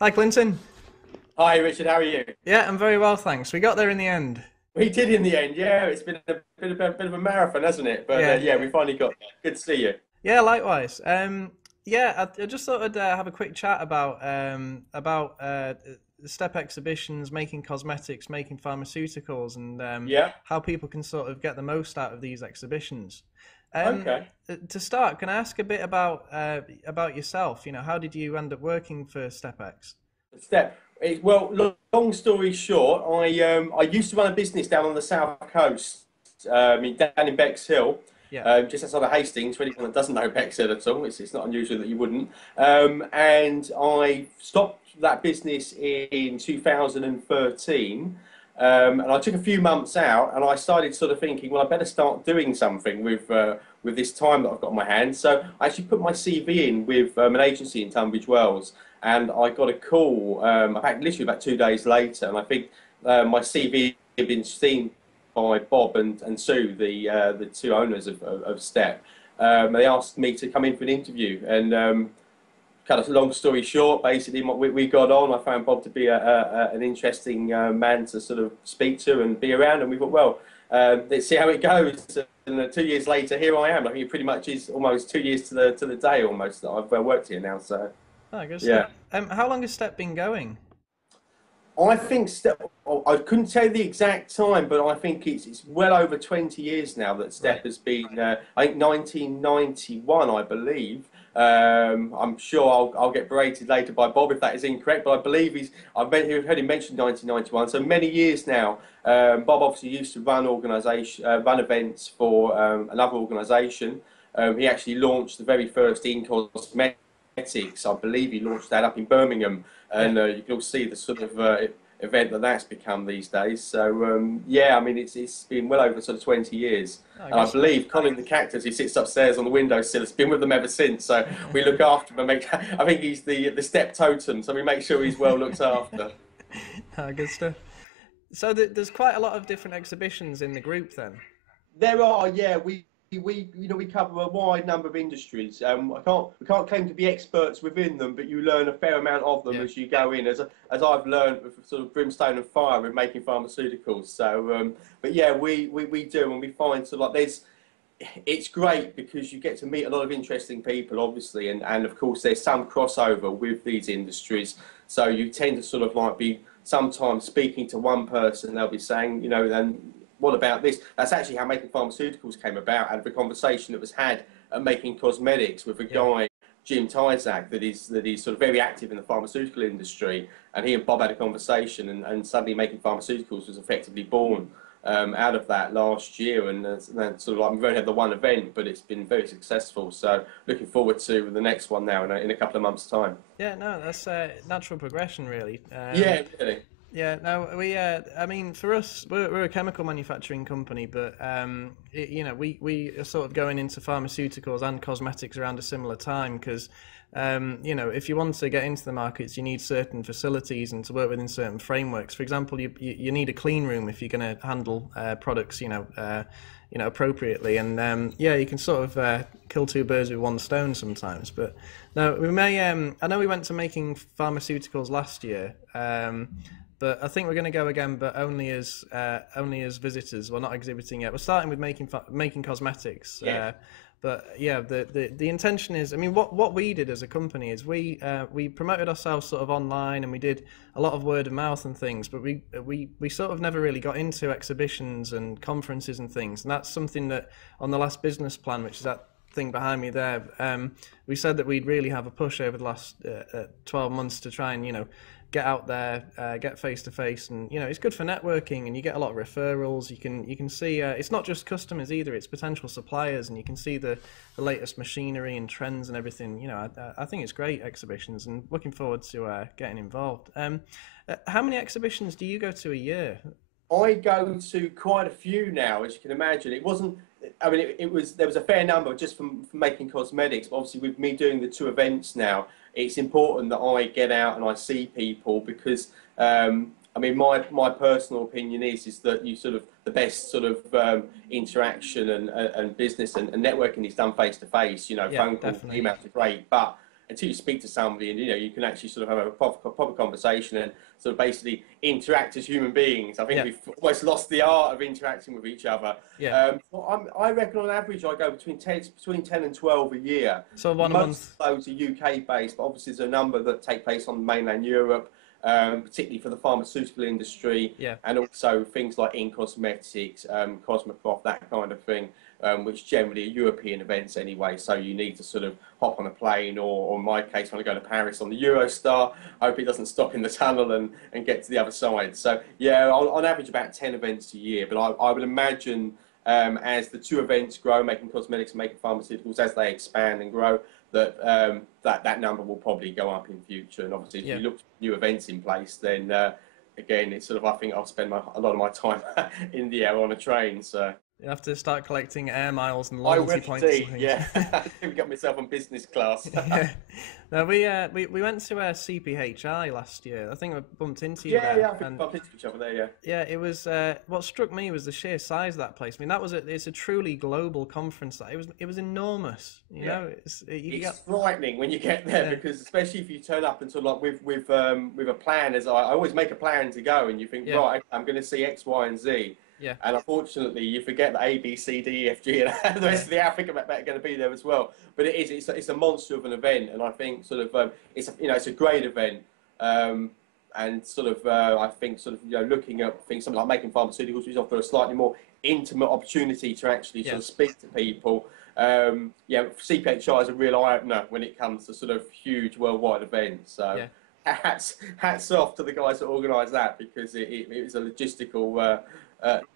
Hi, Clinton. Hi Richard, how are you? Yeah, I'm very well, thanks. We got there in the end. We did in the end, yeah. It's been a bit of a marathon, hasn't it? But Yeah, yeah, we finally got there. Good to see you. yeah, likewise. Yeah, I just thought I'd have a quick chat about step exhibitions, making cosmetics, making pharmaceuticals, and Yeah. how people can sort of get the most out of these exhibitions. Okay. To start, can I ask a bit about yourself? You know, how did you end up working for StepX? Well, long story short, I used to run a business down on the south coast, down in Bexhill, Yeah, just outside of Hastings. For anyone that doesn't know Bexhill at all, it's not unusual that you wouldn't. And I stopped that business in 2013. And I took a few months out, and I started sort of thinking, well, I better start doing something with this time that I've got on my hands. So I actually put my CV in with an agency in Tunbridge Wells, and I got a call. In fact, literally about 2 days later, and I think my CV had been seen by Bob and Sue, the two owners of Step. They asked me to come in for an interview, and kind of long story short, basically we got on. I found Bob to be an interesting man to sort of speak to and be around, and we thought, well, let's see how it goes. And 2 years later, here I am. I think it pretty much is almost 2 years to the day almost that I've worked here now. So oh, good stuff. yeah. How long has Step been going? I think I couldn't tell you the exact time, but I think it's well over 20 years now that Right. Step has been. I think 1991, I believe. I'm sure I'll get berated later by Bob if that is incorrect, but I believe heard him mention 1991, so many years now. Bob obviously used to run events for another organisation. He actually launched the very first in cosmetics. I believe he launched that up in Birmingham, Yeah. and you can all see the sort of event that's become these days. So yeah, I mean it's been well over sort of 20 years, Oh, and I good stuff. believe Colin the cactus, he sits upstairs on the windowsill, has been with them ever since. So we look after him and make. I think he's the step totem, so we make sure he's well looked after. Oh, good stuff. So there's quite a lot of different exhibitions in the group then. There are, yeah, we cover a wide number of industries. We can't claim to be experts within them, but you learn a fair amount of them Yeah. as you go in. As I've learned with sort of brimstone and fire with making pharmaceuticals. So, but yeah, we do, and we find sort of like it's great because you get to meet a lot of interesting people, obviously, and of course there's some crossover with these industries. So you tend to sort of like be sometimes speaking to one person, they'll be saying, then what about this? That's actually how making pharmaceuticals came about, and the conversation that was had at making cosmetics with a Yeah. guy, Jim Tyzak, that is sort of very active in the pharmaceutical industry, and he and Bob had a conversation, and suddenly making pharmaceuticals was effectively born out of that last year, and then sort of like we've only had the one event, but it's been very successful. So looking forward to the next one now in a couple of months' time. Yeah, no, that's natural progression, really. Yeah, really. Yeah, no, I mean, for us, we're a chemical manufacturing company, but we are sort of going into pharmaceuticals and cosmetics around a similar time because, if you want to get into the markets, you need certain facilities and to work within certain frameworks. For example, you need a clean room if you're going to handle products, appropriately, and yeah, you can sort of kill two birds with one stone sometimes. But no, we may. I know we went to making pharmaceuticals last year. But I think we're going to go again, but only as visitors. We're not exhibiting yet. We're starting with making cosmetics. Yeah. But yeah, the intention is. I mean, what we did as a company is we promoted ourselves sort of online, and we did a lot of word of mouth and things. But we sort of never really got into exhibitions and conferences and things. And that's something that on the last business plan, which is that thing behind me there, we said that we'd really have a push over the last 12 months to try and get out there, get face to face, and it's good for networking, and you get a lot of referrals. You can see it's not just customers either; it's potential suppliers, and you can see the latest machinery and trends and everything. I think it's great exhibitions, and looking forward to getting involved. How many exhibitions do you go to a year? I go to quite a few now, as you can imagine. It wasn't. I mean, it was. There was a fair number just from making cosmetics. But obviously, with me doing the two events now, it's important that I get out and I see people because. I mean, my personal opinion is that you sort of the best sort of interaction and business and networking is done face to face. Yeah, Phone calls, definitely. emails are great, but until you speak to somebody and you can actually sort of have a proper conversation and sort of basically interact as human beings. I think we've almost lost the art of interacting with each other. I reckon on average I go between 10 and 12 a year. So one a month. Most of those are UK based, but obviously there's a number that take place on mainland Europe. Particularly for the pharmaceutical industry, and also things like in-cosmetics, Cosmoprof, that kind of thing, which generally are European events anyway, so you need to sort of hop on a plane, or in my case, when I go to Paris on the Eurostar, I hope it doesn't stop in the tunnel and get to the other side. So yeah, on average about 10 events a year, but I would imagine as the two events grow, making cosmetics and making pharmaceuticals, as they expand and grow, that that number will probably go up in future. And obviously, if you look at new events in place, then again, it's sort of, I think I'll spend a lot of my time in the air on a train. So you have to start collecting air miles and loyalty points. Yeah, I think I got myself on business class. No, we went to CPHI last year. I think we bumped into you there. Yeah, I think we bumped into each other there. Yeah. Yeah, it was. What struck me was the sheer size of that place. I mean, it's a truly global conference. It was enormous. You know, it's frightening when you get there because especially if you turn up and sort of like with a plan. As I always make a plan to go, and you think, right, I'm going to see X, Y, and Z. Yeah. And unfortunately, you forget that A, B, C, D, E, F, G, and the rest of the alphabet are going to be there as well. But it's a monster of an event, and I think sort of it's a great event, and sort of I think sort of looking at things something like making pharmaceuticals, which offer a slightly more intimate opportunity to actually sort of speak to people. CPHI is a real eye opener when it comes to sort of huge worldwide events. So hats off to the guys that organise that because it was a logistical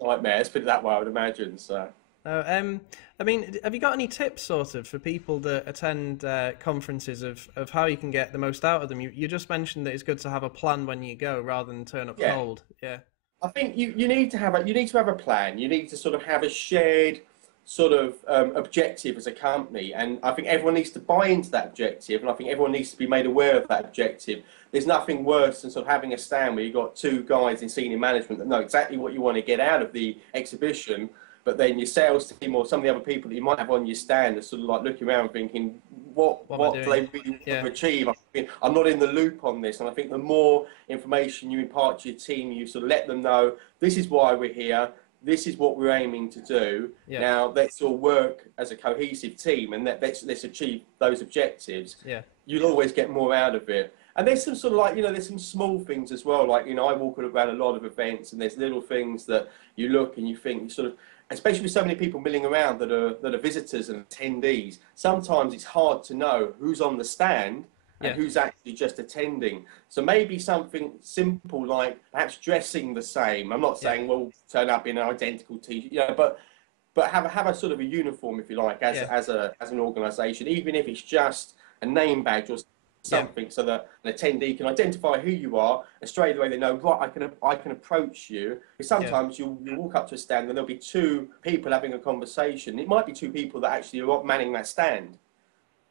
nightmare. Let's put it that way, I would imagine. So. I mean, have you got any tips sort of for people that attend conferences of how you can get the most out of them? You just mentioned that it's good to have a plan when you go rather than turn up cold. Yeah. I think you need to have a plan. You need to sort of have a shared sort of objective as a company, and I think everyone needs to buy into that objective, and I think everyone needs to be made aware of that objective. There's nothing worse than sort of having a stand where you've got two guys in senior management that know exactly what you want to get out of the exhibition, but then your sales team or some of the other people that you might have on your stand are sort of like looking around thinking, what do they really want to achieve? I'm not in the loop on this, and I think the more information you impart to your team, you sort of let them know, this is why we're here, this is what we're aiming to do. Now let's all work as a cohesive team, and let's achieve those objectives. You'll always get more out of it. And there's some sort of like, there's some small things as well. Like, I walk around a lot of events, and there's little things that you look and you think, sort of, especially with so many people milling around that are visitors and attendees, sometimes it's hard to know who's on the stand and who's actually just attending. So maybe something simple like perhaps dressing the same. I'm not saying, well, turn up in an identical t-shirt, but have a sort of a uniform, if you like, as an organisation, even if it's just a name badge or something, so that an attendee can identify who you are, and straight away they know, right, I can approach you. Because sometimes you walk up to a stand and there'll be two people having a conversation. It might be two people that actually are manning that stand,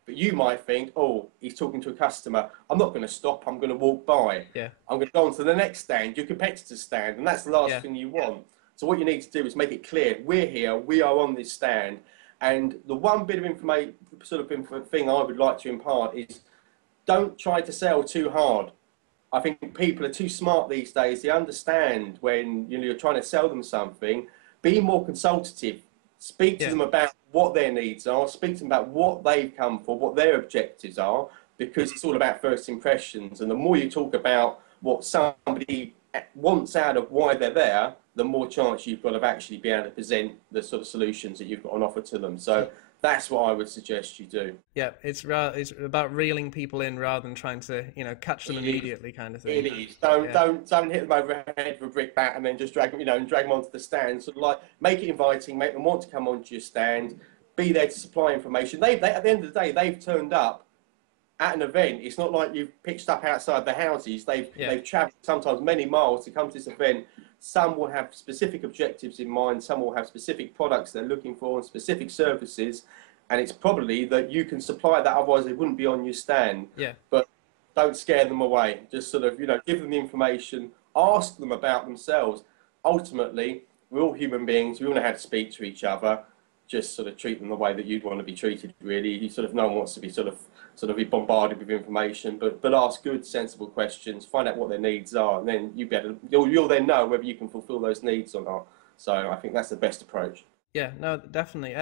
but you might think, oh, he's talking to a customer, I'm not going to stop, I'm going to walk by. I'm going to go on to the next stand, your competitor's stand, and that's the last thing you want. So what you need to do is make it clear, we're here, we are on this stand, and the one bit of information, sort of thing I would like to impart is, don't try to sell too hard. I think people are too smart these days. They understand when you're trying to sell them something. Be more consultative. Speak to them about what their needs are. Speak to them about what they've come for, what their objectives are, because it's all about first impressions. And the more you talk about what somebody wants out of why they're there, the more chance you've got of actually being able to present the sort of solutions that you've got on offer to them. So that's what I would suggest you do. Yeah, it's about reeling people in rather than trying to, catch them immediately, kind of thing. It is. Don't hit them over the head with a brick bat and then just drag them, and drag them onto the stand. Sort of like make it inviting, make them want to come onto your stand, be there to supply information. They at the end of the day, they've turned up at an event. It's not like you've pitched up outside the houses. They've travelled sometimes many miles to come to this event. Some will have specific objectives in mind, some will have specific products they're looking for and specific services, and it's probably that you can supply that, otherwise they wouldn't be on your stand. But don't scare them away. Just sort of, give them the information, ask them about themselves. Ultimately, we're all human beings, we all know how to speak to each other. Just sort of treat them the way that you'd want to be treated, really. No one wants to be sort of sort of be bombarded with information, but ask good, sensible questions, find out what their needs are, and then you'll then know whether you can fulfil those needs or not. So I think that's the best approach. Yeah, no, definitely.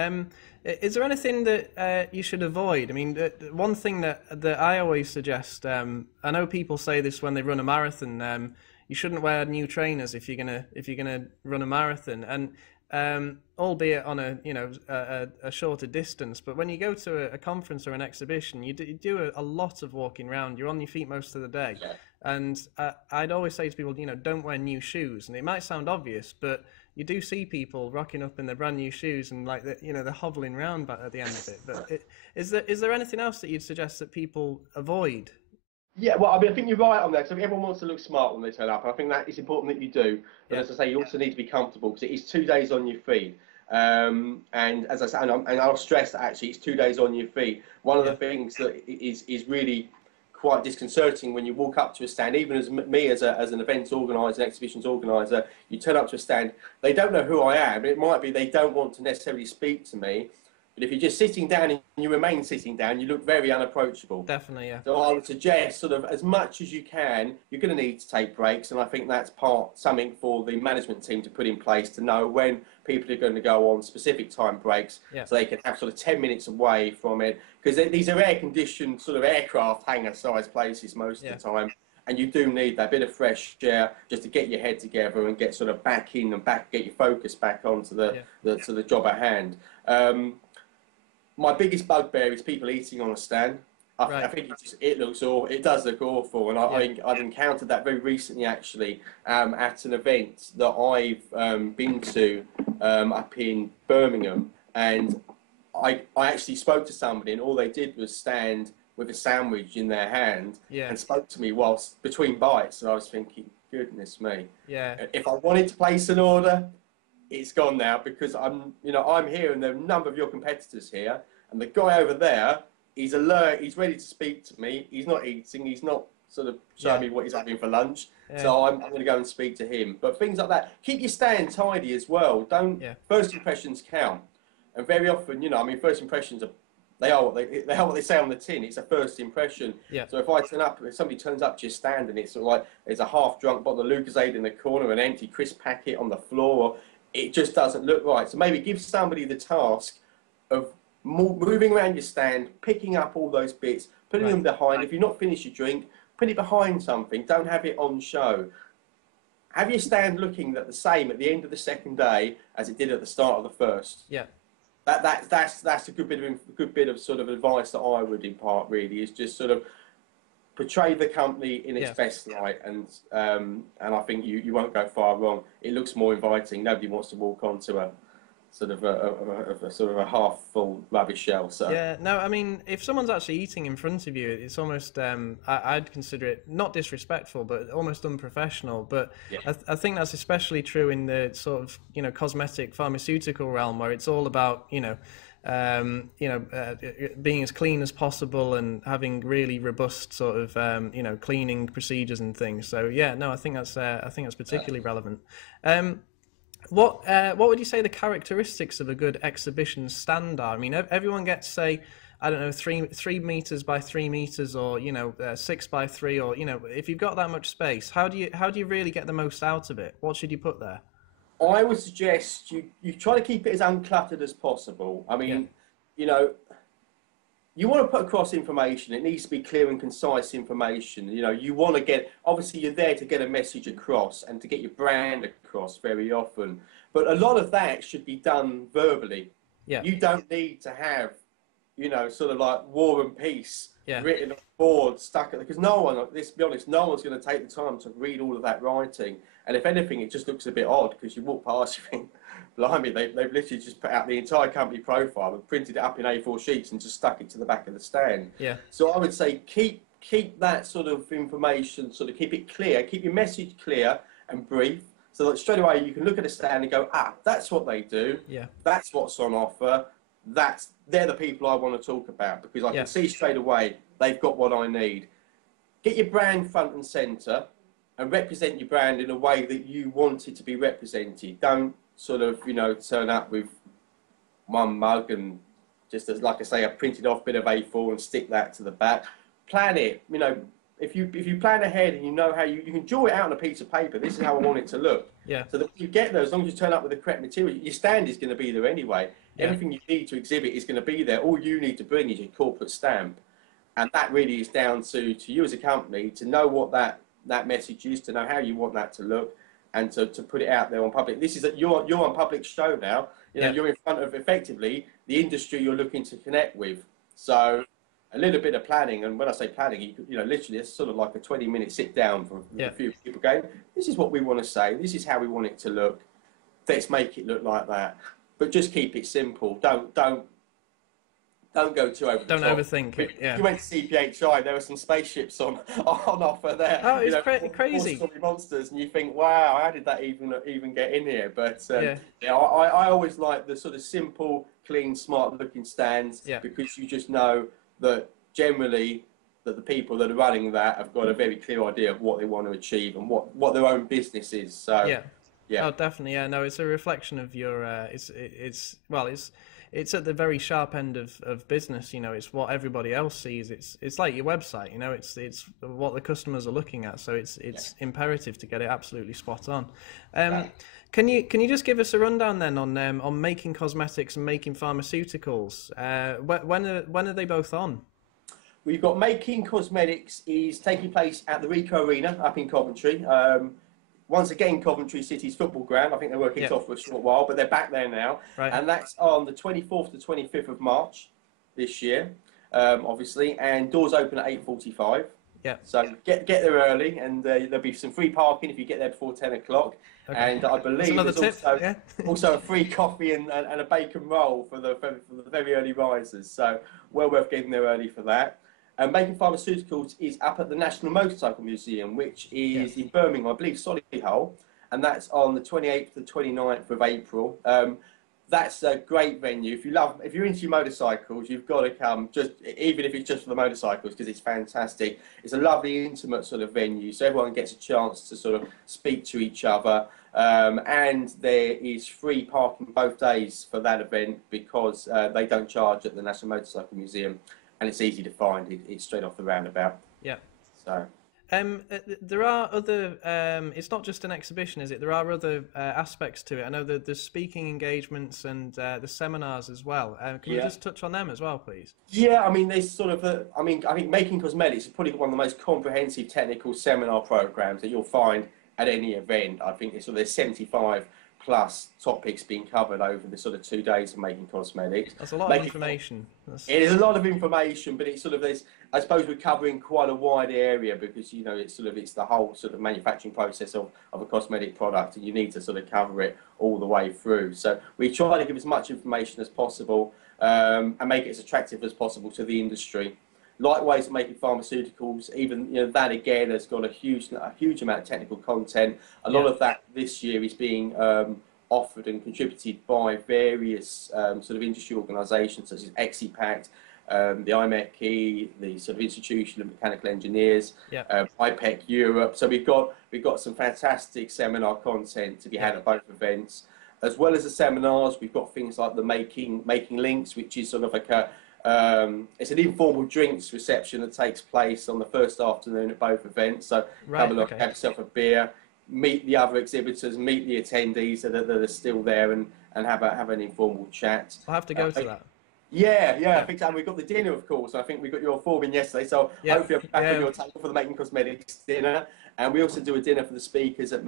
Is there anything that you should avoid? I mean, one thing that I always suggest, I know people say this when they run a marathon, you shouldn't wear new trainers if you're gonna run a marathon, and albeit on a shorter distance. But when you go to a conference or an exhibition, you do a lot of walking around. You're on your feet most of the day, Yeah. and I'd always say to people, don't wear new shoes. And it might sound obvious, but you do see people rocking up in their brand new shoes and like they're hobbling around at the end of it. But is there anything else that you'd suggest that people avoid? Yeah, well, I mean, I think you're right on that. So everyone wants to look smart when they turn up, and I think that is important that you do. But as I say, you also need to be comfortable because it is 2 days on your feet. And as I said, and I'll stress that actually it's 2 days on your feet. One of the things that is really quite disconcerting when you walk up to a stand, even as me as an events organizer, an exhibitions organizer, you turn up to a stand, they don't know who I am. It might be they don't want to necessarily speak to me. But if you're just sitting down and you remain sitting down, you look very unapproachable. Definitely, yeah. So I would suggest sort of as much as you can, you're going to need to take breaks. And I think that's something for the management team to put in place to know when people are going to go on specific time breaks so they can have sort of 10 minutes away from it. Because these are air-conditioned sort of aircraft hangar-sized places most of the time. And you do need that bit of fresh air just to get your head together and get sort of back in and get your focus back onto the job at hand. My biggest bugbear is people eating on a stand. I think it does look awful, and I've encountered that very recently actually at an event that I've been to up in Birmingham, and I actually spoke to somebody, and all they did was stand with a sandwich in their hand and spoke to me whilst between bites, and I was thinking, goodness me. Yeah. If I wanted to place an order, it's gone now because I'm here and there are a number of your competitors here, and the guy over there, he's alert, he's ready to speak to me, he's not eating, he's not sort of showing me what he's having for lunch, so I'm going to go and speak to him. But things like that, keep your stand tidy as well. First impressions count, and very often, first impressions they are what they say on the tin. It's a first impression. So if somebody turns up to your stand and it's sort of like there's a half-drunk bottle of Lucozade in the corner, an empty crisp packet on the floor, it just doesn't look right. So maybe give somebody the task of moving around your stand, picking up all those bits, putting them behind. If you've not finished your drink, put it behind something. Don't have it on show. Have your stand looking the same at the end of the second day as it did at the start of the first. That's a good bit of sort of advice that I would impart. Really, is just sort of portray the company in its best light, and I think you won't go far wrong. It looks more inviting. Nobody wants to walk onto a sort of a half full rubbish shell. So no, I mean, if someone's actually eating in front of you, it's almost I'd consider it not disrespectful, but almost unprofessional. But I think that's especially true in the sort of cosmetic pharmaceutical realm, where it's all about being as clean as possible and having really robust sort of cleaning procedures and things. So I think that's particularly relevant. What would you say the characteristics of a good exhibition stand are? I mean, everyone gets, say, I don't know, 3 meters by 3 meters, or 6 by 3, or if you've got that much space, how do you really get the most out of it? What should you put there? I would suggest you try to keep it as uncluttered as possible. I mean, you want to put across information. It needs to be clear and concise information. You want to obviously you're there to get a message across and to get your brand across very often. But a lot of that should be done verbally. You don't need to have, sort of like War and Peace written on board, stuck at because let's be honest, no one's going to take the time to read all of that writing. And if anything, it just looks a bit odd because you walk past, you think, blimey, they've literally just put out the entire company profile and printed it up in A4 sheets and just stuck it to the back of the stand. So I would say keep that sort of information, sort of keep it clear, keep your message clear and brief, so that straight away you can look at a stand and go, that's what they do, that's what's on offer, they're the people I want to talk about, because I can see straight away they've got what I need. Get your brand front and centre and represent your brand in a way that you want it to be represented. Don't sort of, turn up with one mug and just as, like I say, a printed off bit of A4 and stick that to the back. Plan it. You know, if you plan ahead and you know how you can draw it out on a piece of paper. This is how I want it to look. Yeah. So that you get there, as long as you turn up with the correct material, your stand is going to be there anyway. Yeah. Everything you need to exhibit is going to be there. All you need to bring is your corporate stamp, and that really is down to you as a company to know what that message is, to know how you want that to look, and to put it out there on public. This is you're on public show now. You know, you're in front of effectively the industry you're looking to connect with. So a little bit of planning, and when I say planning, you know, literally it's sort of like a 20-minute sit down for a few people going, this is what we want to say, this is how we want it to look, let's make it look like that. But just keep it simple. Don't go too over the top. Don't overthink it. Yeah. You went to CPHI, there were some spaceships on offer there. Oh, it's crazy. Four-story monsters, and you think, wow, how did that even get in here? But I always like the sort of simple, clean, smart-looking stands because you just know that generally that the people that are running that have got a very clear idea of what they want to achieve and what their own business is. So oh, definitely. Yeah, no, it's a reflection of your it's at the very sharp end of business. You know, it's what everybody else sees. It's like your website. You know, it's what the customers are looking at. So it's imperative to get it absolutely spot on. Can you just give us a rundown then on making cosmetics and making pharmaceuticals? When are they both on? We've got Making Cosmetics is taking place at the Rico Arena up in Coventry. Once again, Coventry City's football ground. I think they were kicked off for a short while, but they're back there now. Right. And that's on the 24th to 25th of March this year, obviously. And doors open at 8:45. Yeah. So get there early, and there'll be some free parking if you get there before 10 o'clock. Okay. And I believe there's also a free coffee and a bacon roll for the very early risers. So well worth getting there early for that. Making Pharmaceuticals is up at the National Motorcycle Museum, which is in Birmingham, I believe, Solihull, and that's on the 28th to the 29th of April. That's a great venue. If you're into your motorcycles, you've got to come, even if it's just for the motorcycles, because it's fantastic. It's a lovely, intimate sort of venue, so everyone gets a chance to sort of speak to each other. And there is free parking both days for that event because they don't charge at the National Motorcycle Museum. And it's easy to find. It's straight off the roundabout. Yeah. So. There are other. It's not just an exhibition, is it? There are other aspects to it. I know the speaking engagements and the seminars as well. Can you just touch on them as well, please? Yeah, I mean, there's sort of I think Making Cosmetics is probably one of the most comprehensive technical seminar programs that you'll find at any event. I think there's 75 plus topics being covered over the sort of 2 days of Making Cosmetics. That's a lot of information. It is a lot of information, but it's sort of I suppose we're covering quite a wide area because you know it's the whole sort of manufacturing process of a cosmetic product, and you need to sort of cover it all the way through. So we try to give as much information as possible and make it as attractive as possible to the industry. Likewise, Making Pharmaceuticals, even that again has got a huge amount of technical content. A lot of that this year is being offered and contributed by various sort of industry organisations such as EXIPACT, the IMECE, the sort of Institution of Mechanical Engineers, IPEC Europe. So we've got some fantastic seminar content to be had at both events, as well as the seminars. We've got things like the Making Links, which is sort of like it's an informal drinks reception that takes place on the first afternoon at both events. So have a look, have yourself a beer, meet the other exhibitors, meet the attendees that are still there, and have an informal chat. I'll have to go to that. Yeah, I think so. And we've got the dinner, of course. I think we got your form in yesterday, so hopefully I'm back on your table for the Making Cosmetics dinner. And we also do a dinner for the speakers at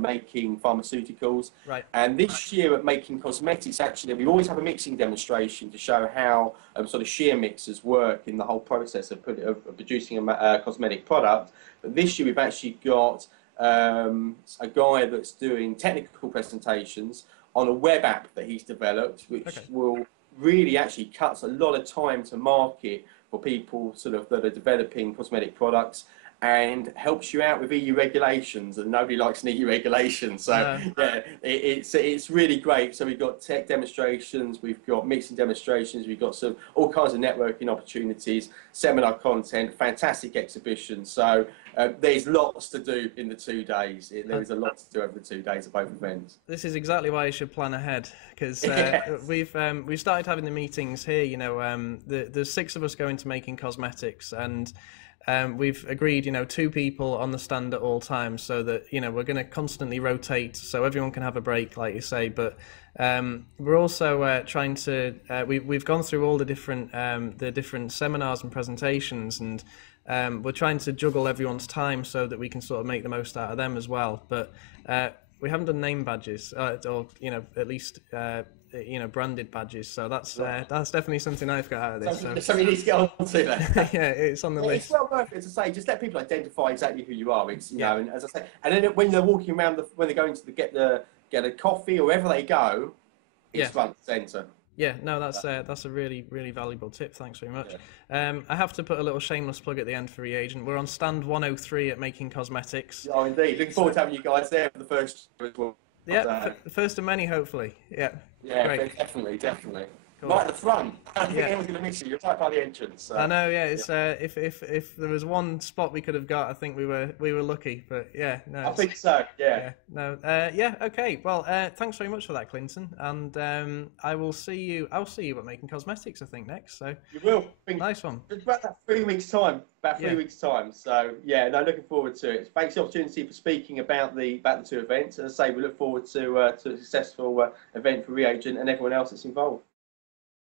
Making Pharmaceuticals. Right. And this year at Making Cosmetics, actually, we always have a mixing demonstration to show how sort of shear mixers work in the whole process of producing a cosmetic product. But this year we've actually got a guy that's doing technical presentations on a web app that he's developed, which will really actually cuts a lot of time to market for people sort of that are developing cosmetic products. and helps you out with EU regulations, and nobody likes an EU regulation. So yeah, it's really great. So we've got tech demonstrations, we've got mixing demonstrations, we've got all kinds of networking opportunities, seminar content, fantastic exhibitions. So there's lots to do in the 2 days. There is a lot to do over the 2 days of both events. This is exactly why you should plan ahead, because Yes. we've started having the meetings here. You know, there's 6 of us going to Making Cosmetics, and we've agreed, 2 people on the stand at all times, so that we're going to constantly rotate, so everyone can have a break, like you say. But we're also trying to we've gone through all the different seminars and presentations, and we're trying to juggle everyone's time so that we can sort of make the most out of them as well. But we haven't done name badges, or at least branded badges. So that's definitely something I've got out of this. Something you need to get on to then. Yeah, it's on the list. It's well worth it to say. Just let people identify exactly who you are. It's know, and as I say, and then when they're walking around, when they're going to get a coffee or wherever they go, it's front and centre. Yeah, no, that's a really, really valuable tip. Thanks very much. Yeah. I have to put a little shameless plug at the end for ReAgent. We're on stand 103 at Making Cosmetics. Oh, indeed. Looking forward to having you guys there for the first as well. Yeah, the first of many, hopefully. Yeah. Yeah, great. definitely. Cool. Right at the front. I don't think anyone's going to miss you. You're right by the entrance. So. I know. Yeah, it's if there was one spot we could have got, I think we were lucky. But yeah, no. I think so. Yeah. No. Yeah. Okay. Well, thanks very much for that, Clinton. And I'll see you at Making Cosmetics, I think, next. So you will. Nice one. It's about that 3 weeks time. About 3 weeks time. So yeah, no, looking forward to it. Thanks for the opportunity for speaking about the 2 events. As I say, we look forward to a successful event for ReAgent and everyone else that's involved.